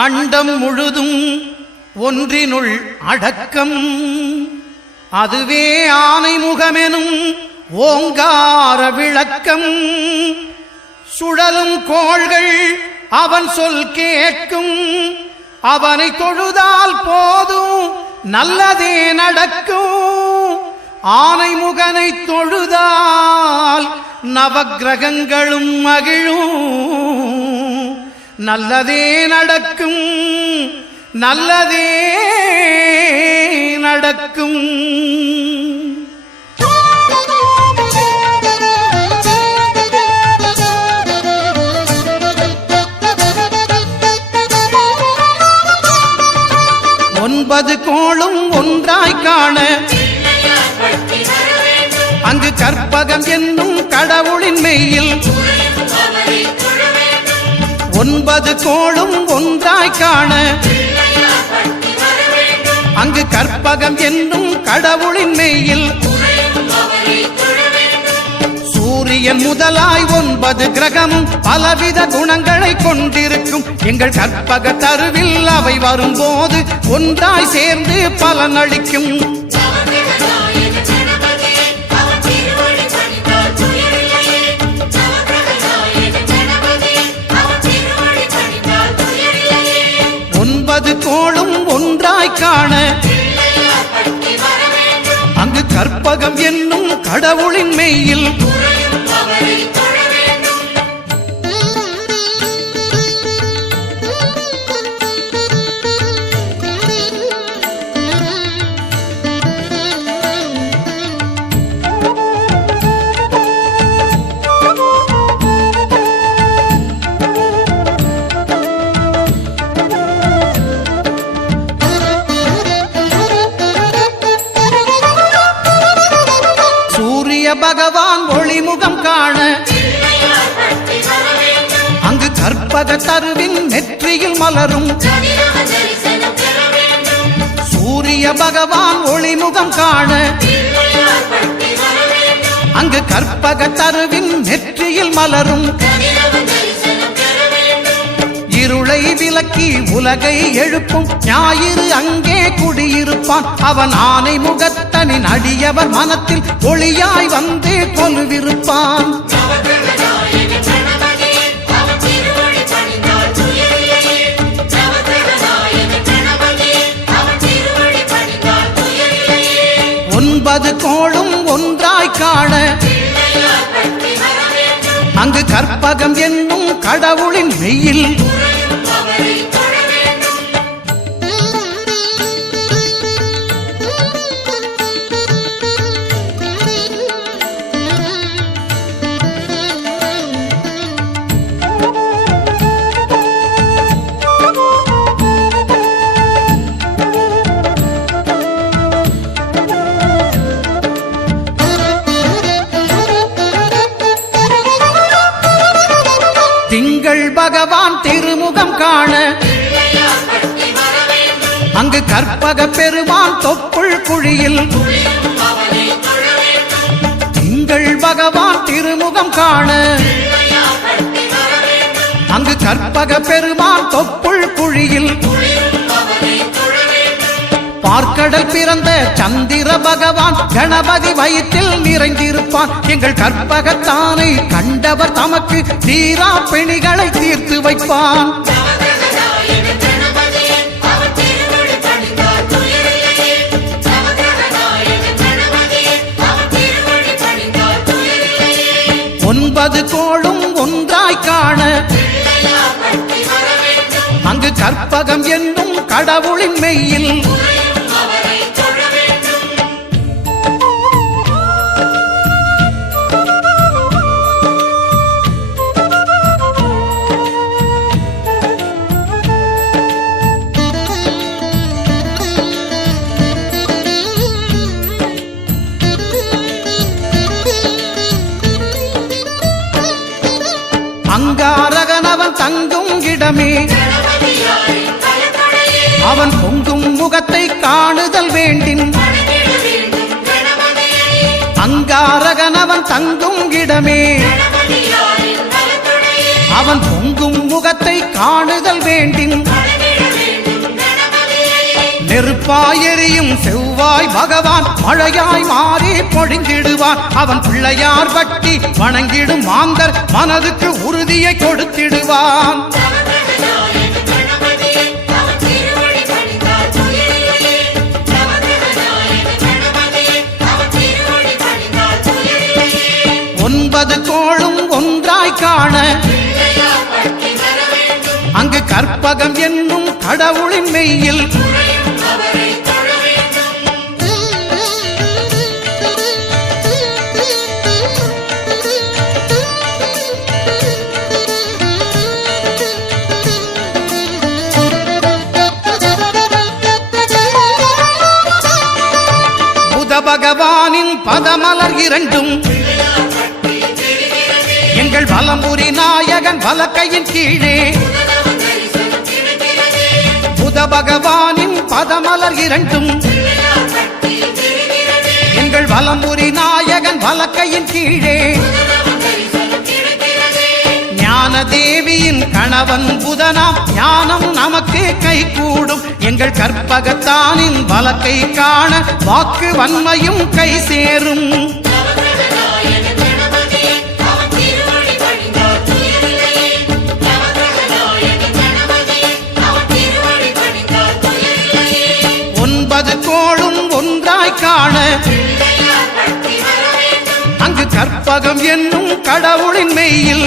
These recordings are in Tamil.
அண்டம் முழுதும் ஒன்றினுள் அடக்கம். அதுவே ஆனை முகமெனும் ஓங்கார விளக்கம். சுழலும் கோள்கள் அவன் சொல் கேட்கும். அவனை தொழுதால் போதும் நல்லதே நடக்கும். ஆனை முகனை தொழுதால் நவக்கிரகங்களும் மகிழும். நல்லதே நடக்கும், நல்லதே நடக்கும். ஒன்பது கோளும் ஒன்றாய் காண அங்கு கற்பகம் என்னும் கடவுளின் மெய்யில். ஒன்பது கோளும் ஒன்றாய் காண அங்கு கற்பகம் என்னும் கடவுளின் மெய்யில். சூரியன் முதலாய் 9 கிரகமும் பலவித குணங்களை கொண்டிருக்கும். எங்கள் கற்பக தருவில் அவை வரும்போது ஒன்றாய் சேர்ந்து பலனளிக்கும். கோளும் ஒன்றாய் காண அங்கு கற்பகம் என்னும் கடவுளின் மெய்யில். பகவான் ஒளிமுகம் காண அங்கு கற்பக தருவின் நெற்றியில் மலரும். சூரிய பகவான் ஒளிமுகம் காண அங்கு கற்பக தருவின் நெற்றியில் மலரும். இருளை விலக்கி உலகை எழுப்பும் ஞாயிறு அங்கே குடியிருப்பான். அவன் ஆனை முகத்தனின் அடியவர் மனத்தில் ஒளியாய் வந்து கொலுவிருப்பான். ஒன்பது கோளும் ஒன்றாய் காண அங்கு கற்பகம் என்னும் கடவுளின் மெய்யில். திங்கள் பகவான் திருமுகம் காண அங்கு கற்பக பெருமான் தொப்புள் குழியில். திங்கள் பகவான் திருமுகம் காண அங்கு கற்பக பெருமான் தொப்புள் குழியில். பார்க்கடல் பிறந்த சந்திர பகவான் கணபதி வயிற்றில் நிறைந்திருப்பான். எங்கள் கற்பகத்தானை கண்டவர் தமக்கு தீரா பிணிகளை தீர்த்து வைப்பான். ஒன்பது கோளும் ஒன்றாய் காண அங்கு கற்பகம் என்னும் கடவுளின் மெய்யில். அங்காரகனவன் தங்கும் இடமே அவன் பொங்கும் முகத்தை காணுதல் வேண்டின். அங்காரகனவன் தங்கும் இடமே அவன் பொங்கும் முகத்தை காணுதல் வேண்டின். நெருப்பாயெரியும் செவ்வாய் பகவான் மழையாய் மாறி பொழிந்திடுவான். அவன் பிள்ளையார் பட்டி வணங்கிடும் மாந்தர் மனதுக்கு உறுதியை கொடுத்திடுவான். ஒன்பது கோளும் ஒன்றாய் காண அங்கு கற்பகம் என்னும் கடவுளின் மெய்யில் புத பகவானின் பதமலர் இரண்டும் எங்கள் வலம்புரி நாயகன் வலக்கையின் கீழே புத பகவானின் பதமலர் இரண்டும் எங்கள் வலம்புரி நாயகன் வலக்கையின் கீழே ஞான தேவியின் கணவன் புதனாம் ஞானம் நமக்கு கை கூடும். எங்கள் கற்பகத்தானின் வலக்கை காண வாக்கு வன்மையும் கை சேரும். ஒன்பது கோளும் ஒன்றாய் காண அங்கு கற்பகம் என்னும் கடவுளின் மெய்யில்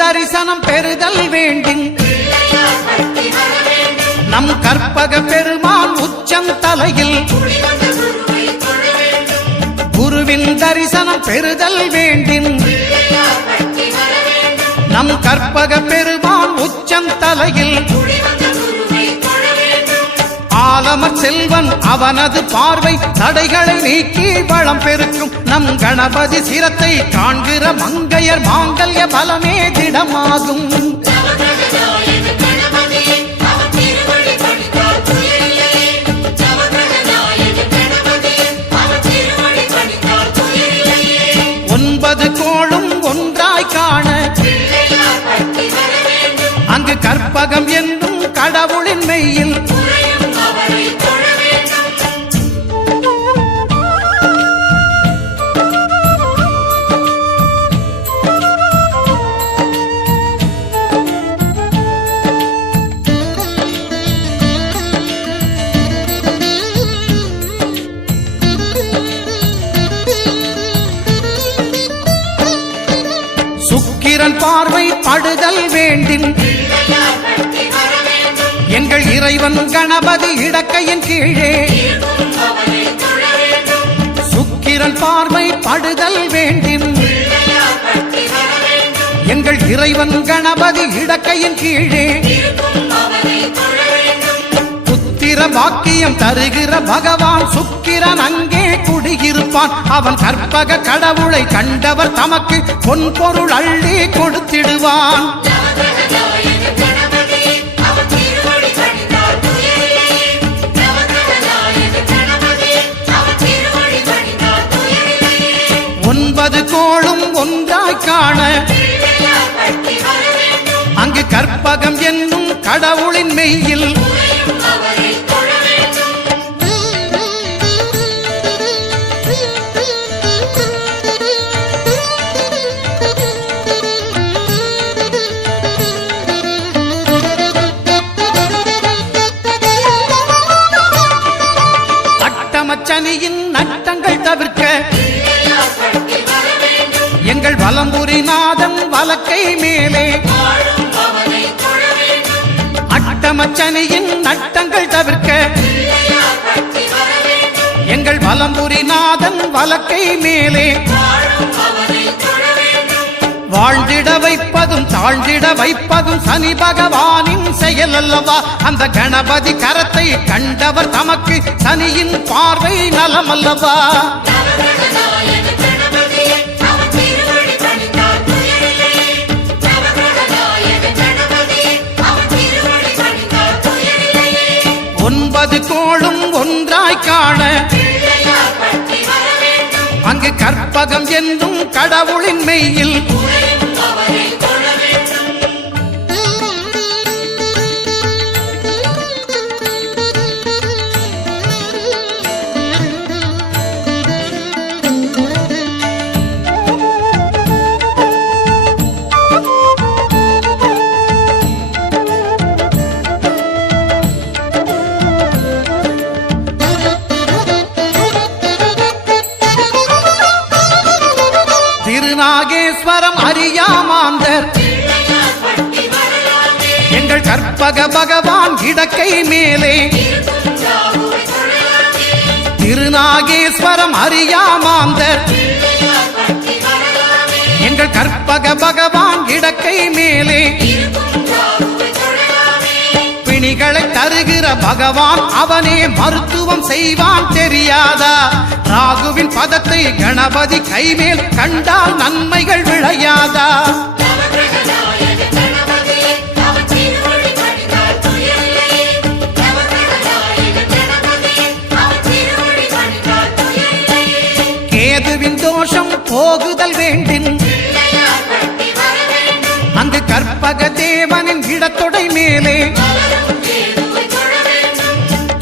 தரிசனம் பெறுதல் வேண்டின் நம் கற்பக பெருமான் உச்சம் தலையில் குருவின் தரிசனம் பெறுதல் வேண்டின் நம் கற்பக பெருமான் உச்சம் தலையில் ஆலமர் செல்வன் அவனது பார்வை தடைகளை நீக்கி வளம் பெருக்கும். நம் கணபதி சிரத்தை காண்கிற மங்கையர் மாங்கல்ய பலமே திடமாகும். ஒன்பது கோளும் ஒன்றாய் காண அங்கு கற்பகம் என்னும் கடவுளின் மெய்யில் சுக்கிரன் பார்வை படுதல் வேண்டின் எங்கள் இறைவன் கணபதி இடக்கையின் கீழே சுக்கிரன் பார்வை படுதல் வேண்டின் எங்கள் இறைவன் கணபதி இடக்கையின் கீழே புத்திர பாக்கியம் தருகிற பகவான் சுக்கிரன் அங்கே குடியிருப்பான். அவன் கற்பக கடவுளை கண்டவர் தமக்கு பொன் பொருள் அள்ளி கொடுத்திடுவான். ஒன்பது கோளும் ஒன்றாய் காண அங்கு கற்பகம் என்னும் கடவுளின் மெய்யில் அட்டமச்சனியின் நட்டங்கள் தவிர்க்க எங்கள் வலம்புரி நாதன் வலக்கை மேலே அட்டமச்சனியின் நட்டங்கள் தவிர்க்க எங்கள் வலம்புரி நாதன் வலக்கை மேலே வாழ்ந்திட வைப்பதும் தாழ்ந்திட வைப்பதும் சனி பகவானின் செயல் அல்லவா? அந்த கணபதி கரத்தை கண்டவர் தமக்கு சனியின் பார்வை நலம் அல்லவா? ஒன்பது கோளும் ஒன்றாய் காண அங்கு கற்பகம் என்னும் கடவுளின் மெய்யில் திருநாகேஸ்வரம் அறியாமாந்தர் எங்கள் கற்பக பகவான் இடக்கை மேலே திருநாகேஸ்வரம் அறியாமாந்தர் எங்கள் கற்பக பகவான் இடக்கை மேலே பிணிகளை தருகிற பகவான் அவனே மருத்துவம் செய்வான் தெரியாதா? ராகுவின் பதத்தை கணபதி கைமேல் கண்டால் நன்மைகள் விளையாதா? கேதுவின் தோஷம் போகுதல் வேண்டின் அங்கு கற்பக தேவனின் இடத்தொடை மேலே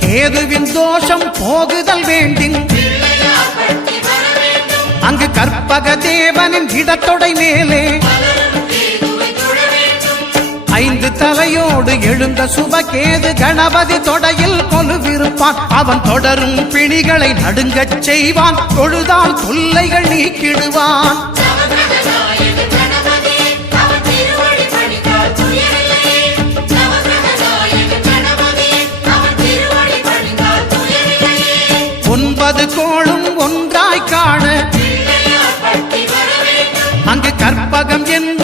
கேதுவின் தோஷம் போகுதல் வேண்டின் அங்கு கற்பக தேவனின் இடத்தொடை மேலே ஐந்து தலையோடு எழுந்த சுபகேது கணபதி தொடையில் கொலுவிருப்பான். அவன் தொடரும் பிணிகளை நடுங்கச் செய்வான். தொழுதால் தொல்லைகள் நீக்கிடுவான். ஒன்பது கோளும் ஒன்றாய் காண அங்கு கற்பகம் என்ன